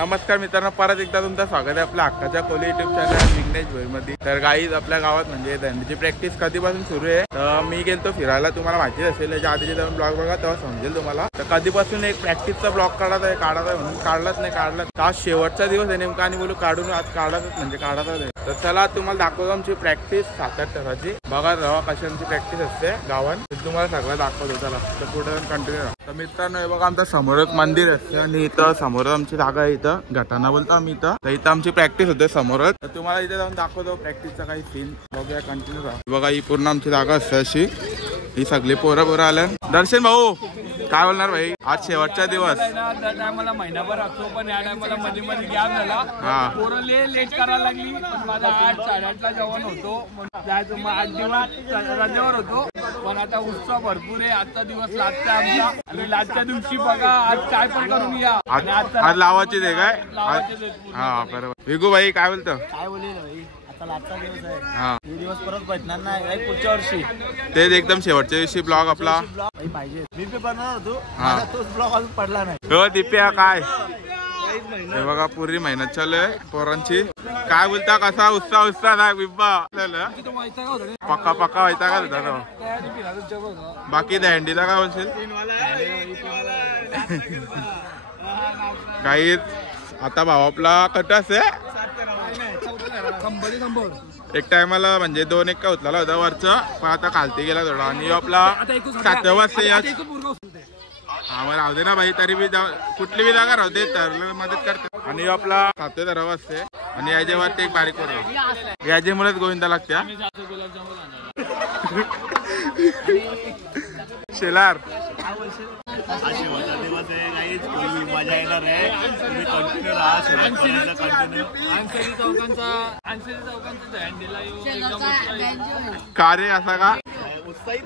नमस्कार मित्रांनो, परत एकदा तुमचं स्वागत आहे आपल्या हक्काच्या कोली युट्यूब चॅनल विघ्नेश भोई मध्ये। तर गाईज आपल्या गावात म्हणजे दंडीची प्रॅक्टिस कधीपासून सुरू आहे तर मी गेलतो फिरायला, तुम्हाला माहिती असेल याच्या आधीचे जाऊन ब्लॉग बघा तेव्हा समजेल तुम्हाला। तर कधीपासून एक प्रॅक्टिसचा ब्लॉग काढत आहे म्हणून काढलाच नाही तर आज शेवटचा दिवस आहे नेमका आणि बोलू काढून आज काढतच म्हणजे काढतच आहे। तर चला तुम्हाला दाखवतो आमची प्रॅक्टिस 7-8 तासाची, बघा रवा कशी आमची प्रॅक्टिस असते गावात तुम्हाला सगळं दाखवतो। चला तर पुढे कंटिन्यू राहा। तर मित्रांनो हे बघा आमचं समोर एक मंदिर असते आणि इथं समोर आमची जागा आहे, इथं घटाना बोलतो आम्ही इथं। तर इथं आमची प्रॅक्टिस होते समोरच, तर तुम्हाला इथे जाऊन दाखवतो प्रॅक्टिसचा काही सीन, बघूया कंटिन्यू राहा। बघा ही पूर्ण आमची जागा असते अशी, ही सगळी पोरं आल्या। दर्शन भाऊ काय बोलणार भाई, आज शेवटचा दिवस मला महिनाभर असतो पण या टायमाला मध्ये मध्ये गॅप झाला, पोरं लेट करायला लागली पण माझा 8-8:30ला जेवण होतो, जायचं मग 8 दिवस रजेवर होतो पण आता उत्सव भरपूर आहे। आजचा दिवस लाटचा आमचा आणि लाटच्या दिवशी बघा आज काय पण करून या, आज लावायचे ते काय हा बरोबर। विगू भाई काय बोलतो, काय बोलेल भाई आता आजचा दिवस आहे, हे दिवस परत भेटणार नाही पुढच्या वर्षी, तेच एकदम शेवटच्या दिवशी ब्लॉग आपला पाहिजे। मी पण बनवणार होतो तोच ब्लॉग अजून पडला नाही। हो दिप्या काय हे बघा पूर्ण मेहनत चालू आहे पोरांची, काय बोलता कसा उत्साह नाही बिब्बा पक्का व्हायचा का तुझा, बाकी दहंडीला काय बोलशील काही आता भाऊ आपला कटास आहे एक टायमाला म्हणजे 2-1 का उचला होता वरचा, पण आता खालती गेला थोडा आणि आपला 7व्या वाजता हा मग राहू दे ना भाई, तरी बी कुठली बी जागा राहू दे तर मदत करते। आणि आपला 7व्या वाजते आणि याच्यावरती एक बारीक पोरं याच्या मुळेच गोविंदा लागत्या शेलार दिवस आहे काहीच मजा येणार आहे, तुम्ही कंटिन्यू राहा शेवटपर्यंत कंटिन्यू। का रे असा का उत्साहित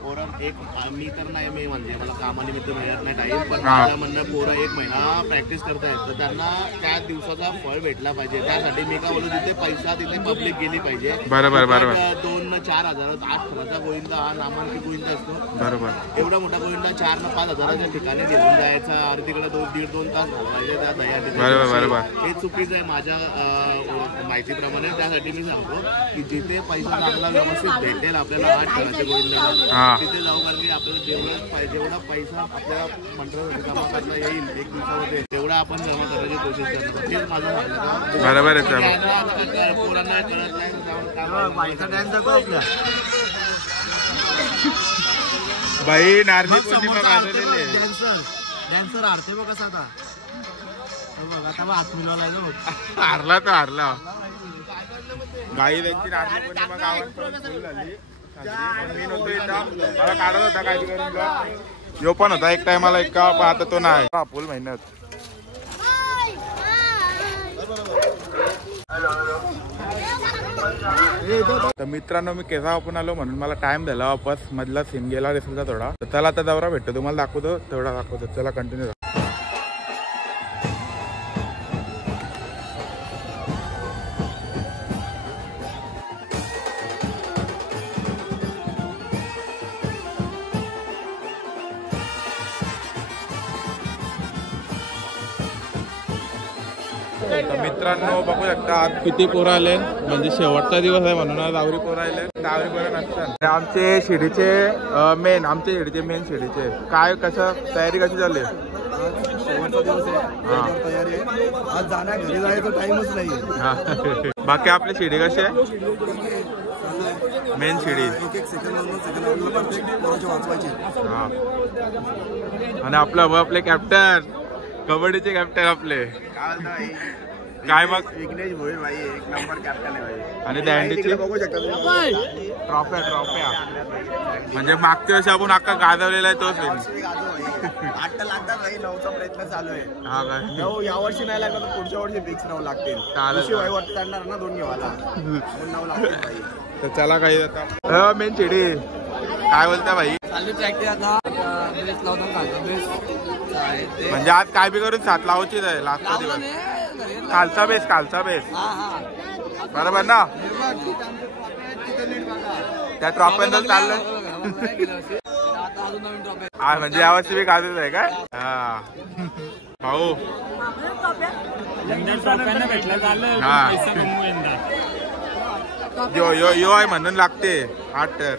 पोरं एक मी तर नाही, मी म्हणजे मला कामानिमित्त मिळत नाही टाईम, पण मला म्हणणं पोरं 1 महिना प्रॅक्टिस करतायत तर त्यांना त्या दिवसाचा फळ भेटला पाहिजे, त्यासाठी मी का बोलू तिथे पैसा तिथे पब्लिक गेली पाहिजे। बरोबर 2-4 हजार 8 खर्चा गोविंदा हा नामांकित गोविंदा असतो, बरोबर एवढा मोठा गोविंदा 4-5 हजाराच्या ठिकाणी घेऊन जायचा आणि तिकडे 1.5-2 तास घालवायचे त्या दह्यात, हे चुकीचं आहे माझ्या माहितीप्रमाणे। त्यासाठी मी सांगतो की जिथे पैसा चांगला व्यवस्थित भेटेल आपल्याला 8 खर्चाच्या गोविंदा तिथे जाऊ, कारण की आपल्याला जेवढा पैसा आपल्या मंडळासाठी जमा करता येईल 1 दिवसामध्ये तेवढा आपण जमा करायची कोशिश करतो, हेच माझं म्हणणं। बरोबर आहे पोरांना कळत नाही भाई नारळी डॅन्सर हारते बघ कसा आता बघा हात मिळवला हारला तर हारला गाई त्यांची नारळी पौर्णिमा गावात झाली, मी नव्हतो इथं मला काढत होता काही करून यो पण होता एक टायमाला एक का, पण आता तो नाही फुल मेहनत। तर मित्रांनो मी केव्हा आपण आलो म्हणून मला टाइम झाला वापस, मधला सीन गेला रेसलचा थोडा, तर चला आता दौरा भेटतो तुम्हाला दाखवतो तेवढा दाखवतो, चला कंटिन्यू। तर मित्रांनो बघू शकता आज किती पोरं आले, म्हणजे शेवटचा दिवस आहे म्हणून आज आवरी पोरं आले, आवरी पोरं नसतात। आमचे शिडीचे मेन शिडीचे काय कसं तयारी कशी झाली, शेवटचा दिवस आहे तयारी आहे, आज जाण्या घरी जायचं टाइमच नाही। बाकी आपली शिडी कशी आहे, मेन शिडी 1 सेकंद वाचवायची। आणि आपले कॅप्टन कबड्डीचे कॅप्टन आपले काय मग विघ्नेश भोई भाई 1 नंबर कॅप्टन आहे भाई, आणि दहंडीची बघू शकता ट्रॉफ्या म्हणजे मागच्या वर्षी आपण अख्खा गाजवलेला आहे तोच 8 लागतात भाई, 9चा प्रयत्न चालू आहे। हा काय 9 यावर्षी नाही लागला तर पुढच्या वर्षी फिक्स 9 लागतील, शिवाय वाटत काढणार ना 2 घेवाला 9 लागतील भाई। तर चला काही आता मेन शिडी काय बोलता भाई, चालू प्रॅक्टिस आता बेस लावतो म्हणजे आज काय बी करून 7 लावायचीच आहे लास्टचा दिवस, कालचा बेस बरोबर ना, त्या ट्रॉफी चाललंय हा म्हणजे यावर्षी मी गाजत आहे काय? हा भाऊ हा यो यो यो आहे म्हणून लागते 8 तर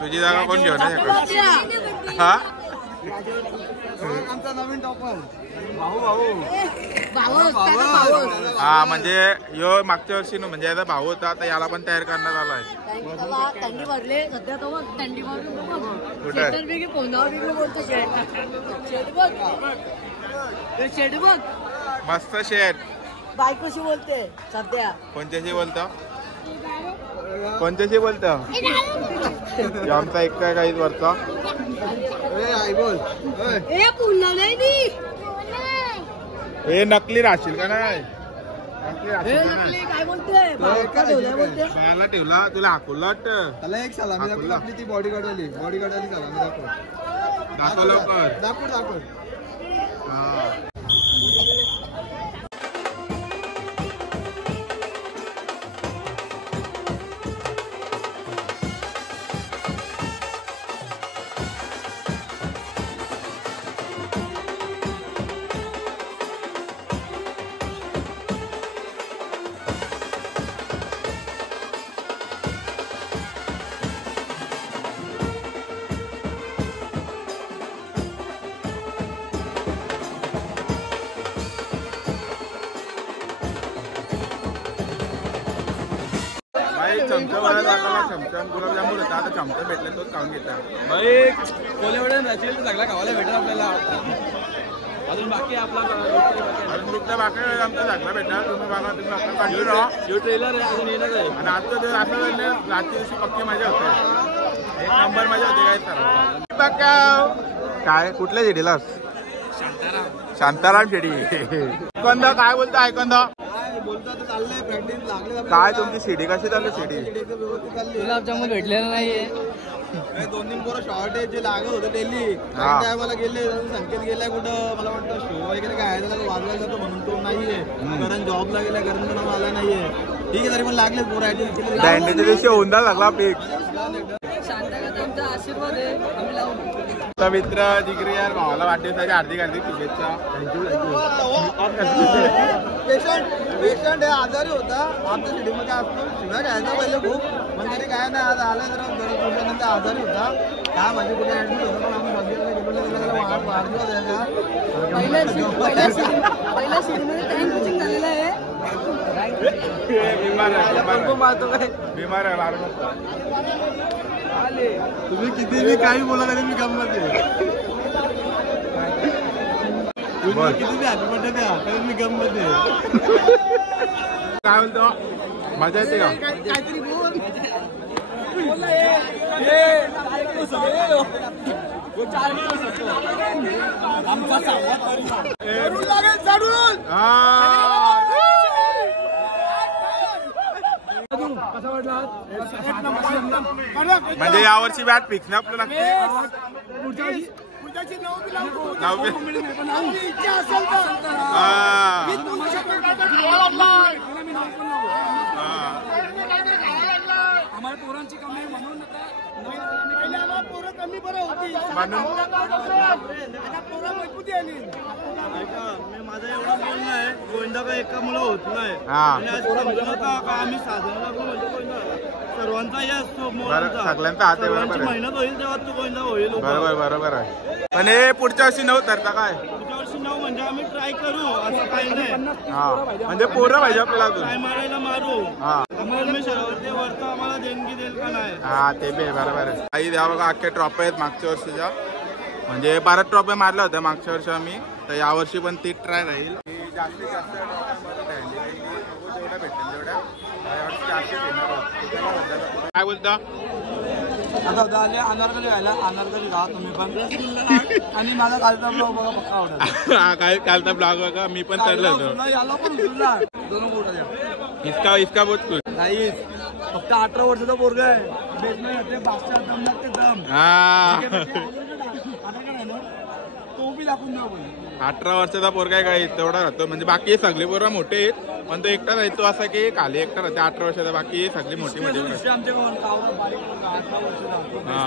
तुझी जागा कोण घेऊन हा आमचा नवीन टॉपर हा म्हणजे यो मागच्या वर्षी म्हणजे याचा भाऊ होता आता याला पण तयार करण्यात आलाय. थंडी भरले सध्या तो मग थंडी कुठे बोलतो शेड बघ मस्त शेट बायकोशी बोलते सध्या. कोणत्याशी बोलतो कोणत्याशी बोलतो आमचा एक काय काही वरचा हे नकली राहशील का नाही? काय बोलते मला ठेवला तुला हाकूला वाटतं. त्याला एक सलामी दाखव आपली ती बॉडीगार्ड वाली सलामी दाखव दाखव लवकर. दाखव हा चमचा मला दाखवला चमचा गुलाबजामुन होता आता चमचा भेटला तोच खाऊन घेता. भाई कोलेवडे राहतील तर चांगला खावायला भेटेल आपल्याला. अजून बाकी आपला अजून ग्रुपला बाकी आमचा चांगला भेटा तुम्ही बघा तुम्ही आपण कंटिन्यू राहा. ट्रेलर आहे अजून येणार आहे. आणि आजचा दिवस असं झालं रात्री दिवशी पक्की मजा होते. एक नंबर मजा होते काय सर. बघाव काय कुठल्या शेडीलास? शांताराम शेडी. ऐकंदा काय बोलतो ऐकंदा बोलतो तर चाललंय प्रॅक्टिस लागले काय तुमची सीडी कशी चालली सीडी? गुलाबजामुन भेटलेला नाहीये. 2-3 पोरं शॉर्ट आहे जे लागत होते डेली त्या मला गेले संकेत गेलाय कुठं मला वाटतं शो वगैरे काय आहे त्याला वाजवायला जातो म्हणून तो नाहीये. कारण जॉबला गेला कारण तो आला नाहीये. ठीक आहे तरी पण लागले पोरं बँडेच्या दिवशी होऊन लागला पीक. आशीर्वाद आहे आम्ही लावू. मित्र जिगरी यार भावाला वाढदिवसाच्या हार्दिक हार्दिक शुभेच्छा. पेशंट हे आजारी होता आमच्या सिटीमध्ये असतो शिवाय घ्यायचा पहिले खूप पण तरी काय नाही आज आला जरा 2 दिवसानंतर आजारी होता काय म्हणजे कुठे ऍडमिट होतं पण आम्ही बघितलं गेलो त्याला वाढदिवस आहे का पहिल्या सीडमध्ये टँक कोचिंग झालेलं आहे. बिमार आहे मारू नका. तुम्ही किती बी काही बोला तरी मी गंमत आहे. बोल. किती बी हॅपी बर्थडे द्या तरी मी गंमत आहे. काय बोलतो मजा येते का? काहीतरी बोल. म्हणजे यावर्षी बॅट फिक्स ना आपलं नक्की. आम्हाला पोरांची कमी म्हणून माझं एवढं बोलणं आहे गोविंदा का एका मुलं होत नाही आम्ही साधन सर्वांचा असतो सगळ्यांचा हात आहे. बरोबर आहे. मेहनत होईल तेव्हा तो गोविंदा होईल. बरोबर बरोबर आहे. पण हे पुढच्या वर्षी 9 ठरता काय? पुढच्या वर्षी 9 म्हणजे आम्ही ट्राय करू असं काही नाही. हा म्हणजे पोरं पाहिजे आपल्याला काय अजून. मारायला मारू हा परमेश्वर वरतं आम्हाला देणगी देईल का नाही. हा ते बी बरोबर आहे. काही द्या बघा अख्ख्या ट्रॉफी आहेत मागच्या वर्षीच्या म्हणजे 12 ट्रॉफी मारल्या होत्या मागच्या वर्षी आम्ही तर यावर्षी पण ती ट्राय राहील. जास्तीत जास्त जेवढ्या भेटेल तेवढ्या यावर्षी जास्त घेणार आहोत. काय बोलता? आता अनारकली व्हायला अनारकली राहा तुम्ही पण आणि माझा कालचा ब्लॉग बघा पक्का आवडेल. हा काय कालचा ब्लॉग बघा मी पण ठरलं होतं. याला पण उचलणार दोन बोटा इसका इसका बहुत कुछ नाही फक्त 18 वर्षाचा पोरगा आहे. बेसमेंट बादशाह दम लागते दम. हा तो बी दाखवून द्या पण 18 वर्षाचा पोरगा काय तेवढा राहतो म्हणजे बाकी सगळे पोरं मोठे आहेत पण तो एकटा राहतो असा की खाली एकटा राहते 18 वर्षाचा, बाकी सगळी मोठी मोठी आमच्या गावात गावाला बारीक 18 वर्षाचा. हा.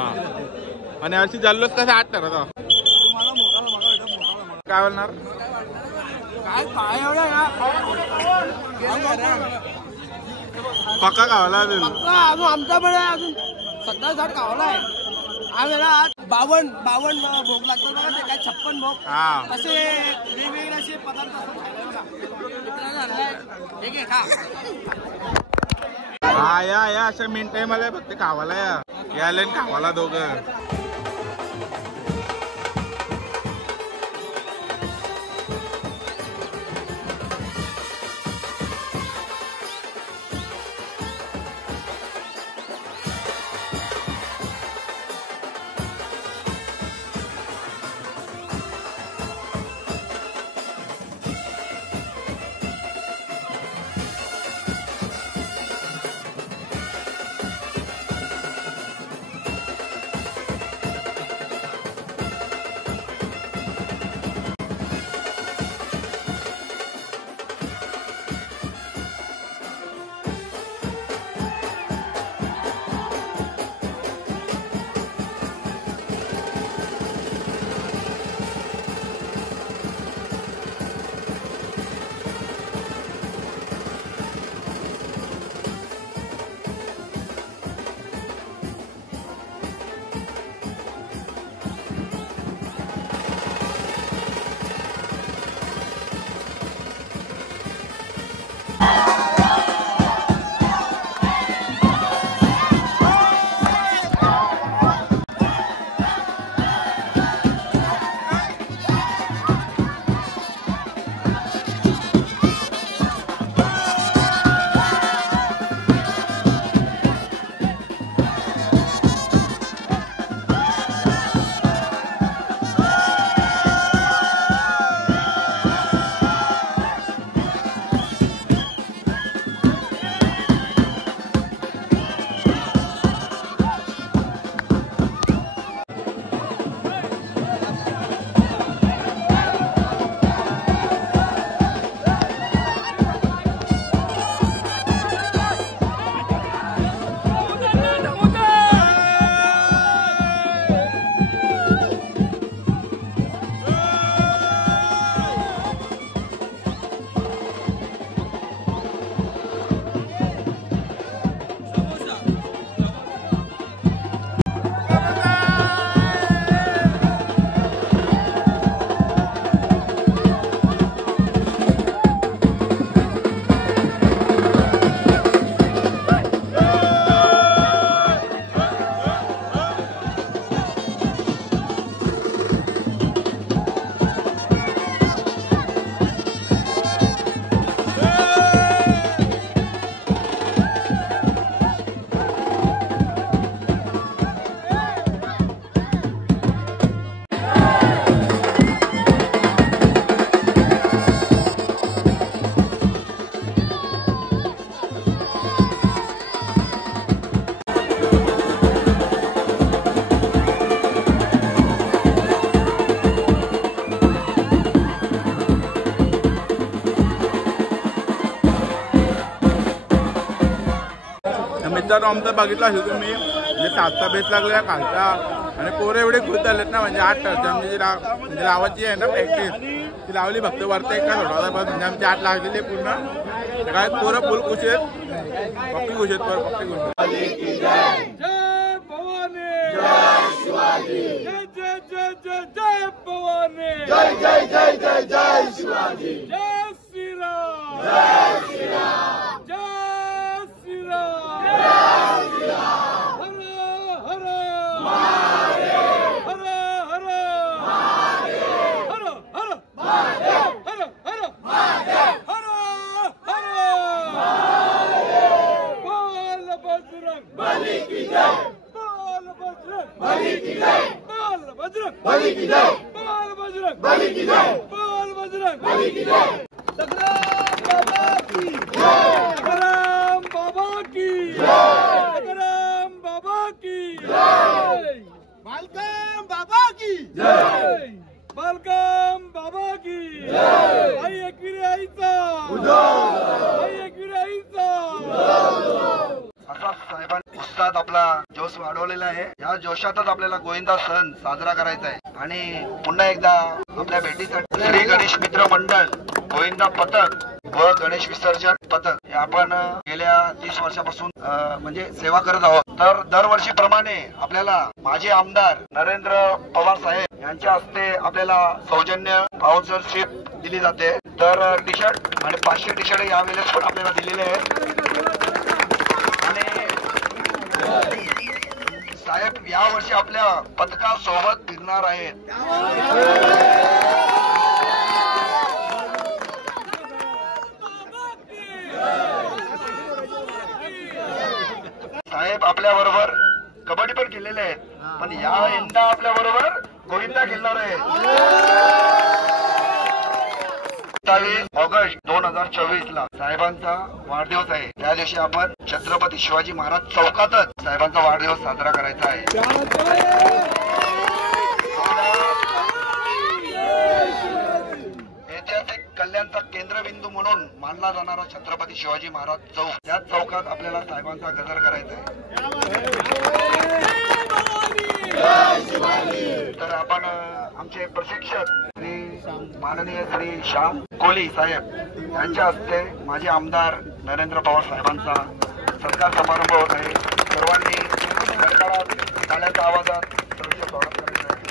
आणि यावर्षी जल्लोष कसा 8 ठरवता काय बोलणार? पक्का गावाला अजून आमच्याकडे अजून 70-60 गावाला आहे. आम्ही ना 52 भोग लागतो बघा, ते काय 56 भोग हा. असे वेगवेगळे असे पदार्थ असतात खायला बघा. मित्रांनो आणलाय, हे घे खा. हा या अशा मिनटं मला फक्त खावाला यायला खावाला दोघं. मित्रांनो आमचा बघितला असेल तुम्ही म्हणजे 7चा बेस लागलेला खालचा आणि पोरं एवढे खुश झालेत ना म्हणजे 8 टर्चा म्हणजे म्हणजे लावाची आहे ना प्रॅक्टिस ती लावली फक्त वरता एका थोडा म्हणजे आमची 8 लागलेली आहे पूर्ण काय पोरं फुल खुश आहेत पक्की खुश आहेत पोरं पक्की खुश आहेत. जय भवानी जय शिवाजी जय जय जय जय जय भवानी जय जय जय जय जय शिवाजी जय श्रीराम जय श्रीराम जय श्रीराम जय श्रीराम हर हर महादेव हर हर महादेव हर हर महादेव हर हर महादेव हर हर महादेव बोल बजरंग बली की जय बोल बजरंग बली की जय बोल बजरंग बली की जय बोल बजरंग बली की जय बोल बजरंग बली की जय सतराम बाबा की जय सतराम बाबा की जय सतराम बाबा की जय बालकाम बाबा की जय बालकाम बाबा की जय आई एकविरी आईचा जोशात आपला जोश वाढवलेला आहे. या जोशातच आपल्याला गोविंदा सण साजरा करायचा आहे. आणि पुन्हा एकदा आपल्या भेटीसाठी श्री गणेश मित्र मंडळ गोविंदा पथक व गणेश विसर्जन पथक हे आपण गेल्या 30 वर्षापासून म्हणजे सेवा करत आहोत. तर दरवर्षीप्रमाणे आपल्याला माजी आमदार नरेंद्र पवार साहेब यांच्या हस्ते आपल्याला सौजन्य स्पॉन्सरशिप दिली जाते. तर टी शर्ट आणि 500 टी शर्ट यावेळेस पण आपल्याला दिलेले आहेत. आणि साहेब यावर्षी आपल्या पथकासोबत फिरणार आहेत. साहेब आपल्या बरोबर कबड्डी पण खेळलेले आहेत, पण यंदा आपल्या बरोबर गोविंदा खेळणार आहे. 27 ऑगस्ट 2024 ला साहेबांचा वाढदिवस आहे. त्या दिवशी आपण छत्रपती शिवाजी महाराज चौकातच साहेबांचा वाढदिवस साजरा करायचा आहे. ऐतिहासिक कल्याणचा केंद्रबिंदू म्हणून मानला जाणारा छत्रपती शिवाजी महाराज चौक, त्या चौकात आपल्याला साहेबांचा गजर करायचा आहे. तर आपण आमचे प्रशिक्षक श्री माननीय श्री श्याम कोली साहेब यांच्या हस्ते माजी आमदार नरेंद्र पवार साहेबांचा सत्कार समारंभ होत आहे. सर्वांनी कडकडाट टाळ्यांच्या आवाजात सर्वांचे स्वागत करायचं आहे.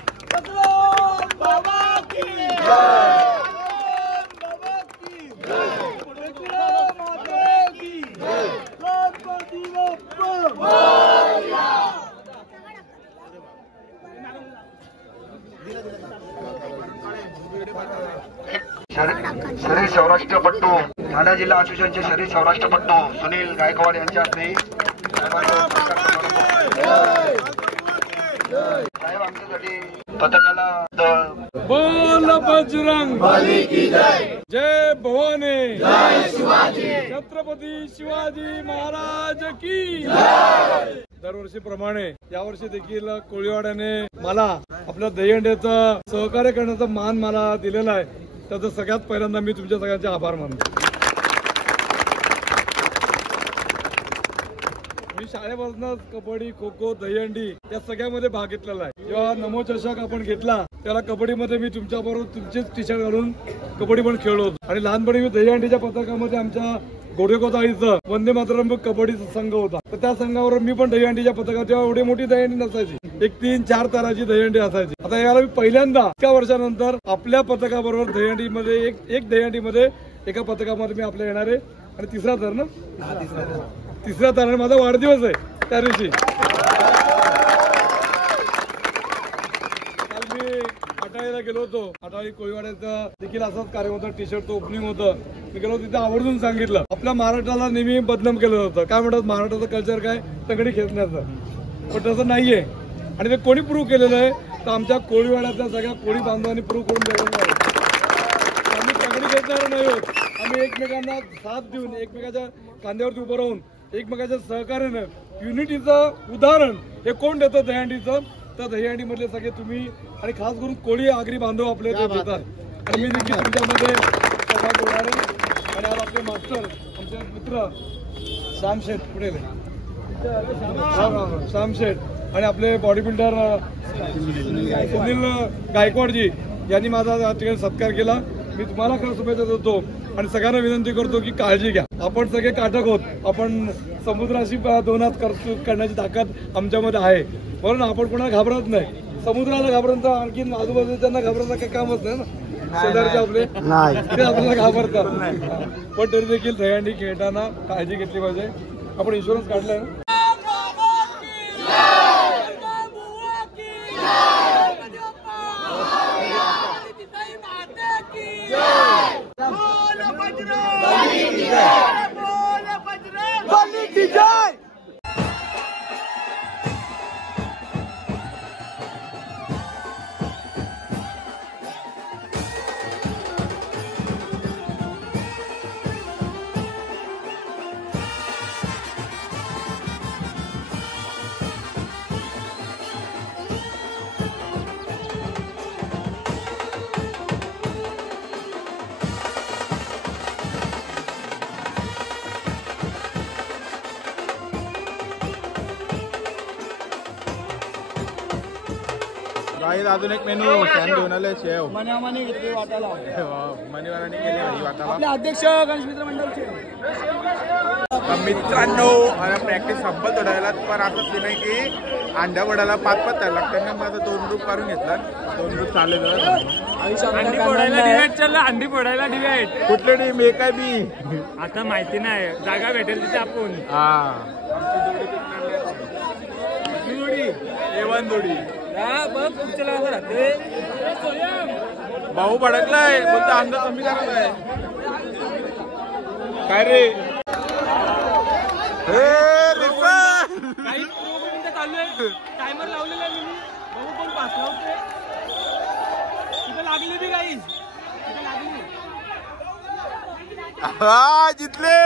शरीर सौराष्ट्रपट्टू ठाणे जिल्हा असोसिएशनचे शरीर सौराष्ट्रपट्टू सुनील गायकवाड यांच्या हस्ते साहेब आमच्यासाठी पथकाला बोल बजरंग बली की जय भवानी, जय शिवाजी, छत्रपती शिवाजी महाराज की. दरवर्षीप्रमाणे यावर्षी देखील कोळीवाड्याने मला आपल्या दहीहंडीचा सहकार्य करण्याचा मान मला दिलेला आहे. त्याचं सगळ्यात पहिल्यांदा मी तुमच्या सगळ्यांचे आभार मानतो. मी शाळेपासूनच कबड्डी, खो खो, दहीहंडी या सगळ्यामध्ये भाग घेतलेला आहे. जेव्हा नमो चषक आपण घेतला त्याला कबड्डीमध्ये मी तुमच्याबरोबर तुमचेच टी शर्ट घालून कबड्डी पण खेळलो होतो. आणि लहानपणी मी दहीहंडीच्या पथकामध्ये आमच्या गोडेकोताईचं वंदे मातरम कबड्डीचा संघ होता. तर त्या संघावर मी पण दहीहंडीच्या पथकात तेव्हा एवढी मोठी दहीहंडी नसायची, एक 3-4 ताराची दहीहंडी असायची. आता याला मी पहिल्यांदा इतक्या वर्षानंतर आपल्या पथकाबरोबर दहीहंडीमध्ये एक दहीहंडीमध्ये एका पथकामध्ये मी आपल्या येणार आहे. आणि तिसरा तर ना तिसऱ्या ताराने माझा वाढदिवस आहे त्या दिवशी. काल मी अटाळीला गेलो होतो. अटाळी कोळीवाड्याचा देखील असाच कार्यक्रम होता, टी शर्टचं ओपनिंग होतं. मी गेलो तिथे आवर्जून सांगितलं आपल्या महाराष्ट्राला नेहमी बदनाम केलं होतं. काय म्हणतात महाराष्ट्राचं कल्चर काय तगडी खेचण्याचं, पण तसं नाहीये. आणि ते कोणी प्रूव्ह केलेलं आहे तर आमच्या कोळीवाड्यातल्या सगळ्या कोळी बांधवांनी प्रूव्ह करून दिलेलं आहे. आम्ही तगडी खेचणार नाही आहोत. आम्ही एकमेकांना साथ देऊन एकमेकाच्या खांद्यावरती उभं राहून एकमेकाच्या सहकार्यानं युनिटीचं उदाहरण हे कोण देतं दहीहंडीचं, तर दहीहंडी मधले सगळे तुम्ही आणि खास करून कोळी आगरी बांधव आपले ते देतात. आणि मी देखील तुमच्यामध्ये सहभाग होणार आहे. आणि आज आपले मास्टर आमचे मित्र श्याम शेठ पुढे श्याम शेठ आणि आपले बॉडी बिल्डर सुनील गायकवाडजी यांनी माझा या ठिकाणी सत्कार केला. मी तुम्हाला खरं शुभेच्छा देतो आणि सगळ्यांना विनंती करतो की काळजी घ्या. आपण सगळे काटक होत. आपण समुद्राशी दोन हात करण्याची ताकद आमच्यामध्ये आहे, म्हणून आपण कोणाला घाबरत नाही. समुद्राला घाबरत आणखी आजूबाजूच्यांना घाबरायचं काही कामच नाही ना. शेजारचे आपले ते आपल्याला घाबरतात. पण तरी देखील दहीहंडी खेळताना काळजी घेतली पाहिजे. आपण इन्शुरन्स काढलाय ना. गाईज अजून एक मेनू कॅन घेऊन आले शेव मनामाने घेतली वाटायला मनीवालाने केली भाई वाटाला. आपले अध्यक्ष गणेश मित्र मंडळचे मित्रांनो प्रॅक्टिस संपत थोड्या पण असं ते नाही की अंड्या वडाला 5-5 तास लागतात. मग आता 2 ग्रुप काढून घेतला. 2 ग्रुप चाललेलं अंडी फोडायला डिबेट चाललं. अंडी फोडायला डिबेट. कुठले टीम एक काय बी आता माहिती नाही. जागा भेटेल तिथे आपण. एवन जोडी बघ पुढच्या राहते. भाऊ भडकलाय बोलतो अंग कमी करायलाय काय रे. काही चालू आहे. टायमर लावलेला आहे मी. बघू कोण पास लावते. तिथे लागली बी काही तिथे लागली. जितले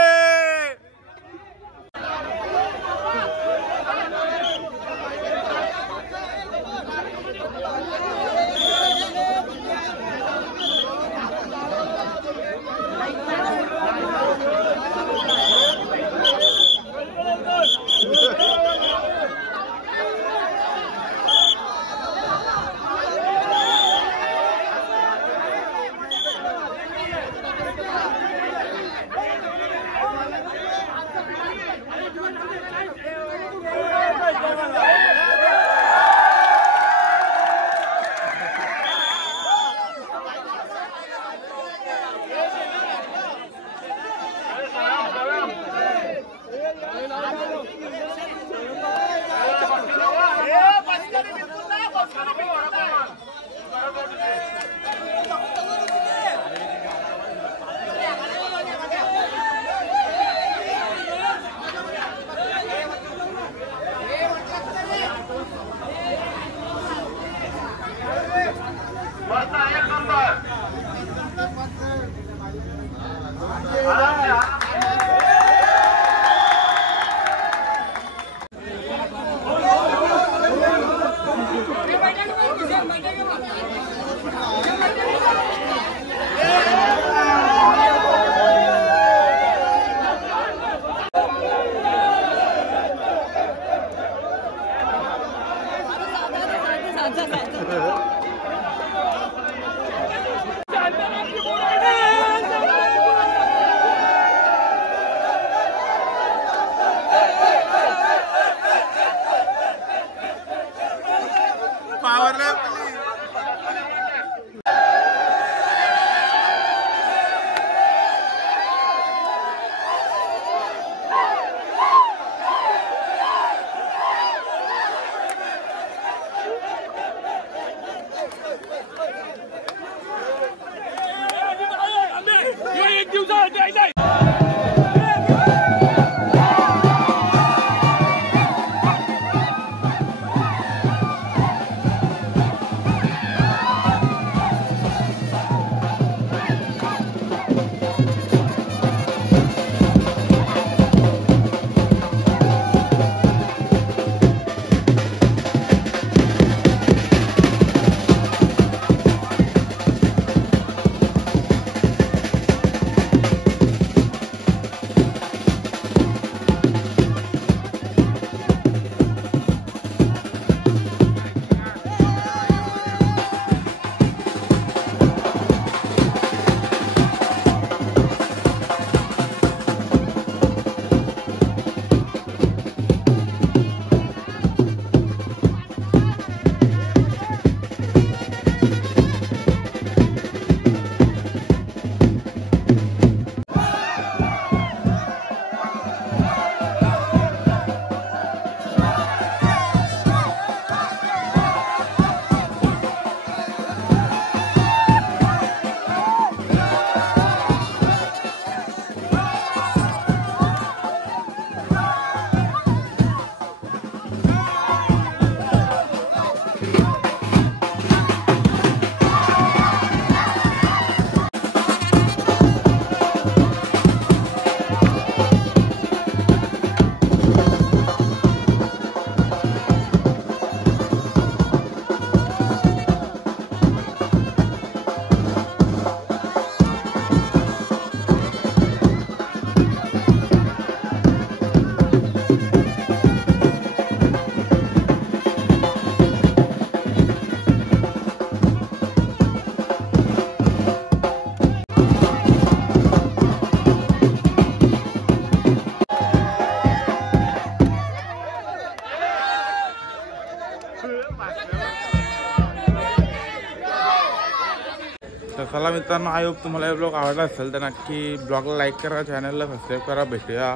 तर चला मित्रांनो, आय होप तुम्हाला हे ब्लॉग आवडला असेल तर नक्की ब्लॉगला लाईक करा, चॅनलला सबस्क्राईब करा. भेटूया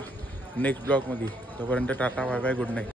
नेक्स्ट ब्लॉगमध्ये. तोपर्यंत tata, bye bye, good night.